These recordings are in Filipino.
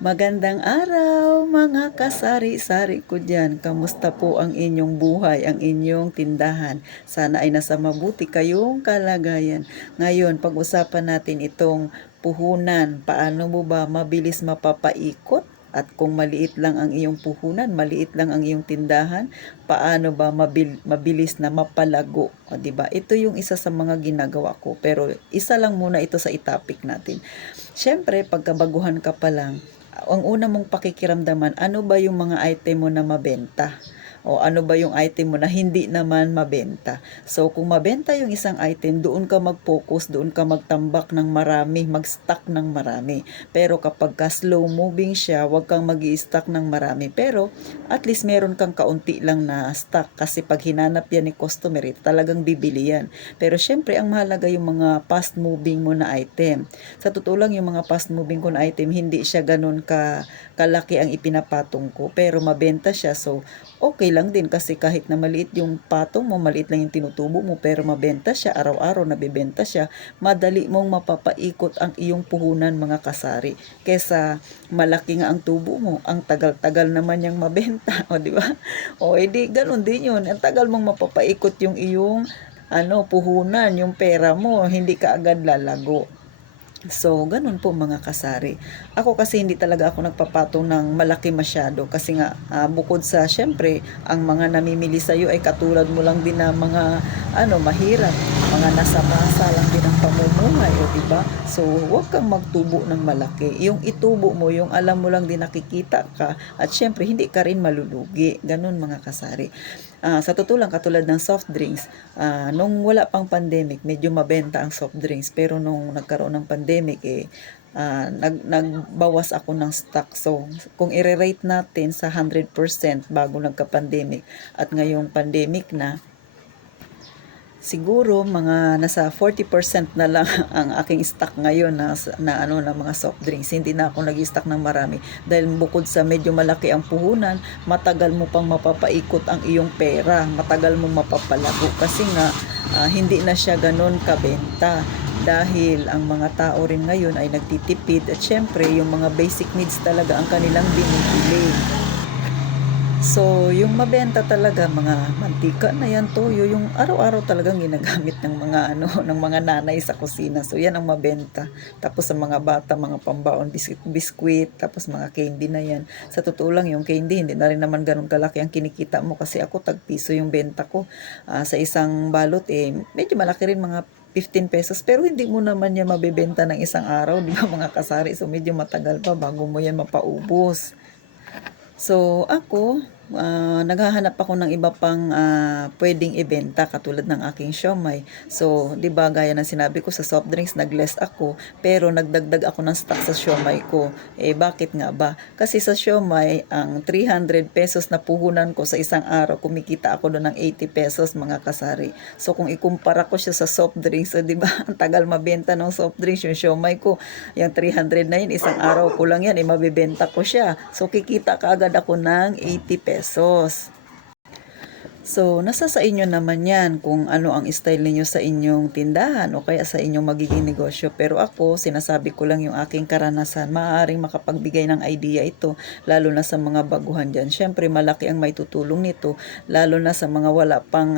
Magandang araw mga kasari-sari ko diyan. Kamusta po ang inyong buhay, ang inyong tindahan? Sana ay nasa mabuti kayong kalagayan. Ngayon, pag-usapan natin itong puhunan. Paano mo ba mabilis mapapaikot? At kung maliit lang ang iyong puhunan, maliit lang ang iyong tindahan, paano ba mabilis na mapalago? O, di ba? Ito yung isa sa mga ginagawa ko. Pero isa lang muna ito sa itapik natin. Siyempre, pagkabaguhan ka pa lang, ang una mong pakikiramdaman, ano ba yung mga item mo na mabenta? O ano ba yung item mo na hindi naman mabenta? So, kung mabenta yung isang item, doon ka mag-focus, doon ka magtambak ng marami, mag-stock ng marami. Pero kapag ka slow moving siya, wag kang mag-i-stock ng marami. Pero, at least meron kang kaunti lang na stock. Kasi pag hinanap yan ni customer, talagang bibili yan. Pero syempre, ang mahalaga yung mga fast moving mo na item. Sa totoo lang, yung mga fast moving ko na item, hindi siya ganun kalaki ang ipinapatong ko. Pero mabenta siya. So, okay lang din kasi kahit na maliit yung patong mo, maliit lang yung tinutubo mo, pero mabenta siya, araw-araw nabibenta siya, madali mong mapapaikot ang iyong puhunan mga kasari. Kesa malaki nga ang tubo mo, ang tagal-tagal naman yung mabenta, o di ba? O edi ganun din yun, ang tagal mong mapapaikot yung iyong puhunan, yung pera mo, hindi ka agad lalago. So, ganun po mga kasari. Ako kasi hindi talaga ako nagpapatong ng malaki masyado kasi nga bukod sa syempre ang mga namimili sa iyo ay katulad mo lang din na mga mahirap, mga nasa masa lang din ang pamumuhay, o di ba? So, huwag kang magtubo ng malaki. Yung itubo mo, yung alam mo lang din nakikita ka at syempre hindi ka rin malulugi. Ganun mga kasari. Sa totoo lang, katulad ng soft drinks, nung wala pang pandemic, medyo mabenta ang soft drinks. Pero nung nagkaroon ng pandemic, nagbawas ako ng stock. So, kung i-rate natin sa 100% bago nagka-pandemic at ngayong pandemic na, siguro mga nasa 40% na lang ang aking stock ngayon na mga soft drinks. Hindi na ako nag-stock ng marami dahil bukod sa medyo malaki ang puhunan, matagal mo pang mapapaikot ang iyong pera, matagal mo mapapalago kasi nga hindi na siya ganon kabenta dahil ang mga tao rin ngayon ay nagtitipid at syempre yung mga basic needs talaga ang kanilang binibili. So, yung mabenta talaga, mga mantika na yan, toyo, yung araw-araw talagang ginagamit ng mga ng mga nanay sa kusina. So, yan ang mabenta. Tapos sa mga bata, mga pambaon, biskwit, tapos mga candy na yan. Sa totoo lang, yung candy, hindi na rin naman ganun kalaki ang kinikita mo kasi ako tagpiso yung benta ko. Sa isang balot, medyo malaki rin mga 15 pesos, pero hindi mo naman yan mabebenta ng isang araw, di ba mga kasari? So, medyo matagal pa bago mo yan mapaubos. So, ako, naghahanap ako ng iba pang pwedeng ibenta katulad ng aking siomai. So, 'di ba gaya ng sinabi ko sa soft drinks, nag-less ako, pero nagdagdag ako ng stock sa siomai ko. Bakit nga ba? Kasi sa siomai, ang 300 pesos na puhunan ko sa isang araw, kumikita ako doon ng 80 pesos mga kasari. So, kung ikumpara ko siya sa soft drinks, so, 'di ba, ang tagal mabenta ng soft drinks yung siomai ko. Yung 300 na yun, isang araw ko lang yan, mabibenta ko siya. So, kikita kaagad ako ng 80 pesos. So, nasa sa inyo naman yan kung ano ang style ninyo sa inyong tindahan o kaya sa inyong magiging negosyo. Pero ako, sinasabi ko lang yung aking karanasan. Maaaring makapagbigay ng idea ito, lalo na sa mga baguhan dyan. Siyempre, malaki ang may tutulong nito, lalo na sa mga wala pang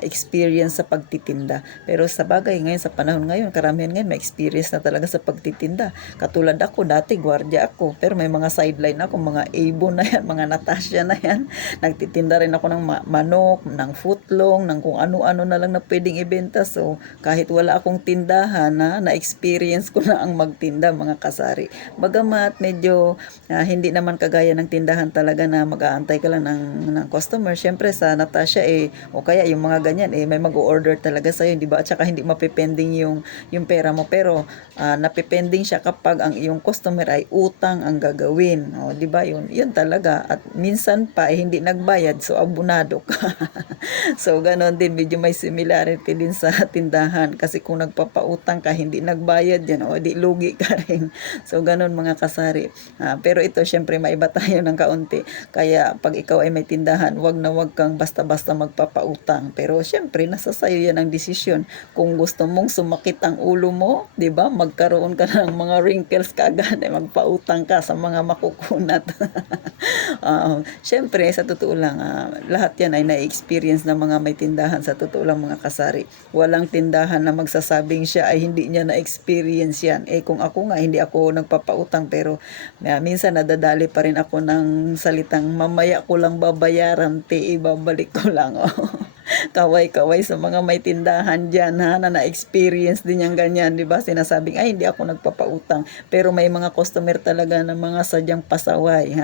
experience sa pagtitinda. Pero sa bagay, ngayon, sa panahon ngayon, karamihan ngayon, may experience na talaga sa pagtitinda. Katulad ako, dati, gwardiya ako. Pero may mga sideline ako, mga Avon na yan, mga Natasha na yan. Nagtitinda rin ako ng manok, ng footlong, ng kung ano-ano na lang na pwedeng ibenta. So, kahit wala akong tindahan na-experience ko na ang magtinda mga kasari. Bagamat medyo hindi naman kagaya ng tindahan talaga na mag-aantay ka lang ng customer. Siyempre sa Natasha o kaya yung mga ganyan may mag-order talaga sa'yo, di ba? At saka hindi mapipending yung pera mo. Pero napipending siya kapag ang iyong customer ay utang ang gagawin. O, di ba? Yun talaga. At minsan pa hindi nagbayad, so abunado ka. So, ganon din, medyo may similarity din sa tindahan. Kasi kung nagpapautang ka, hindi nagbayad yan, o di lugi ka rin. So, ganon mga kasari. Pero ito, syempre, maiba tayo ng kaunti. Kaya, pag ikaw ay may tindahan, wag na wag kang basta-basta magpapautang. Pero, syempre, nasa sayo yan ang desisyon. Kung gusto mong sumakit ang ulo mo, di ba, magkaroon ka ng mga wrinkles kaagad, magpautang ka sa mga makukunat. Syempre, sa totoo lang, lahat yan ay na-experience ng mga may tindahan, sa totoo lang mga kasari. Walang tindahan na magsasabing siya ay hindi niya na-experience yan. Kung ako nga, hindi ako nagpapautang, pero minsan nadadali pa rin ako ng salitang, mamaya ko lang babayaran, ibabalik ko lang. Kaway-kaway sa mga may tindahan dyan, na na-experience din yung ganyan, di ba? Sinasabing, ay, hindi ako nagpapautang. Pero may mga customer talaga na mga sadyang pasaway,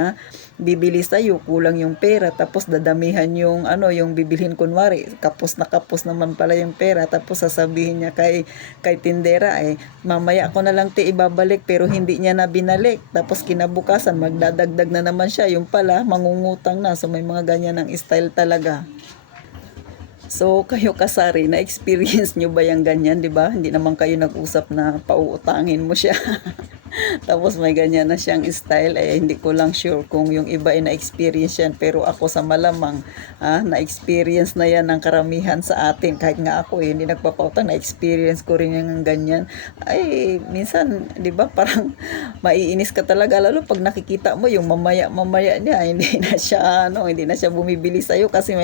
bibili sa'yo, kulang yung pera, tapos dadamihan yung yung bibilhin, kunwari kapos naman pala yung pera, tapos sasabihin niya kay tindera, mamaya ako na lang ibabalik, pero hindi niya na binalik, tapos kinabukasan magdadagdag na naman siya, yung pala mangungutang na. So may mga ganyan ng style talaga. So, kayo kasari, na-experience nyo ba yung ganyan, di ba? Hindi naman kayo nag-usap na pauutangin mo siya. Tapos may ganyan na siyang style, hindi ko lang sure kung yung iba ay na-experience yan, pero ako sa malamang, na-experience na yan ng karamihan sa atin. Kahit nga ako, hindi nagpapautang, na-experience ko rin yung ganyan. Ay, minsan, di ba, parang maiinis ka talaga, lalo pag nakikita mo yung mamaya niya, hindi na siya bumibili sa'yo kasi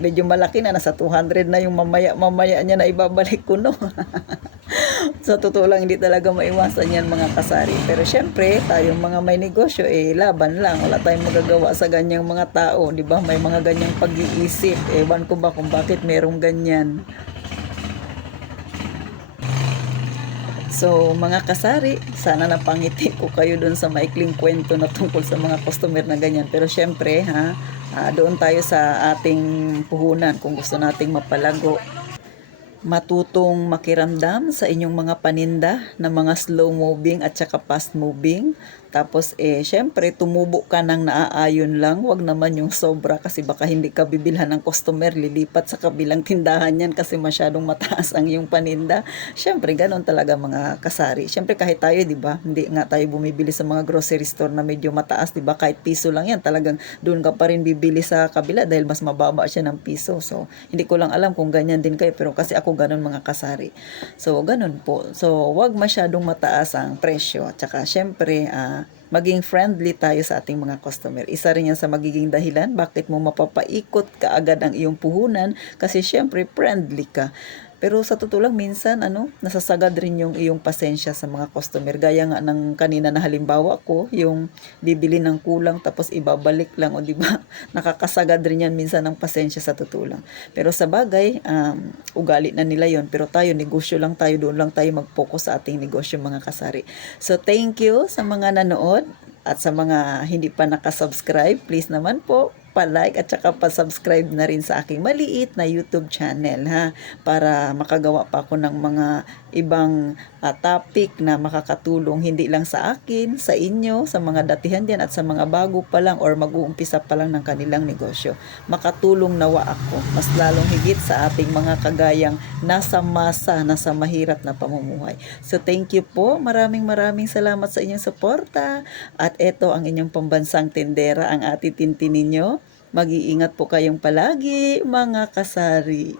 medyo malaki na, nasa 200 na yung mamaya niya na ibabalik ko, no? Sa totoo lang, hindi talaga maiwasan yan mga kasari. Pero syempre, tayong mga may negosyo, laban lang. Wala tayong magagawa sa ganyang mga tao. Di ba? May mga ganyang pag-iisip. Ewan ko ba kung bakit merong ganyan. So, mga kasari, sana napangiti ko kayo dun sa maikling kwento na tungkol sa mga customer na ganyan. Pero syempre, doon tayo sa ating puhunan kung gusto nating mapalago. Matutong makiramdam sa inyong mga paninda na mga slow moving at saka fast moving. Tapos syempre tumubo ka ng naaayon lang, wag naman yung sobra kasi baka hindi ka bibilhan ng customer, lilipat sa kabilang tindahan yan kasi masyadong mataas ang iyong paninda. Syempre ganon talaga mga kasari. Syempre kahit tayo, di ba? Hindi nga tayo bumibili sa mga grocery store na medyo mataas, di ba? Kahit piso lang yan, talagang doon ka pa rin bibili sa kabila dahil mas mababa siya ng piso. So hindi ko lang alam kung ganyan din kayo, pero kasi ako ganon mga kasari. So ganon po. So wag masyadong mataas ang presyo. At saka syempre maging friendly tayo sa ating mga customer. Isa rin yan sa magiging dahilan bakit mo mapapaikot kaagad ang iyong puhunan kasi syempre friendly ka. Pero sa totoo lang minsan nasasagad rin yung iyong pasensya sa mga customer. Gaya nga ng kanina na halimbawa ko, yung bibili ng kulang tapos ibabalik lang, o di ba? Nakakasagad rin yan minsan ng pasensya sa totoo lang. Pero sa bagay, ugali na nila yon. Pero tayo, negosyo lang tayo, doon lang tayo mag-focus sa ating negosyo mga kasari. So thank you sa mga nanood at sa mga hindi pa nakasubscribe, please naman po pa-like at saka pa-subscribe na rin sa aking maliit na YouTube channel para makagawa pa ako ng mga ibang topic na makakatulong hindi lang sa akin, sa inyo, sa mga datihan diyan at sa mga bago pa lang or mag-uumpisa pa lang ng kanilang negosyo. Makatulong nawa ako mas lalong higit sa ating mga kagayang nasa mahirap na pamumuhay. So thank you po. Maraming salamat sa inyong suporta. At ito ang inyong pambansang tindera, ang atitintin ninyo. Mag-iingat po kayong palagi, mga kasari.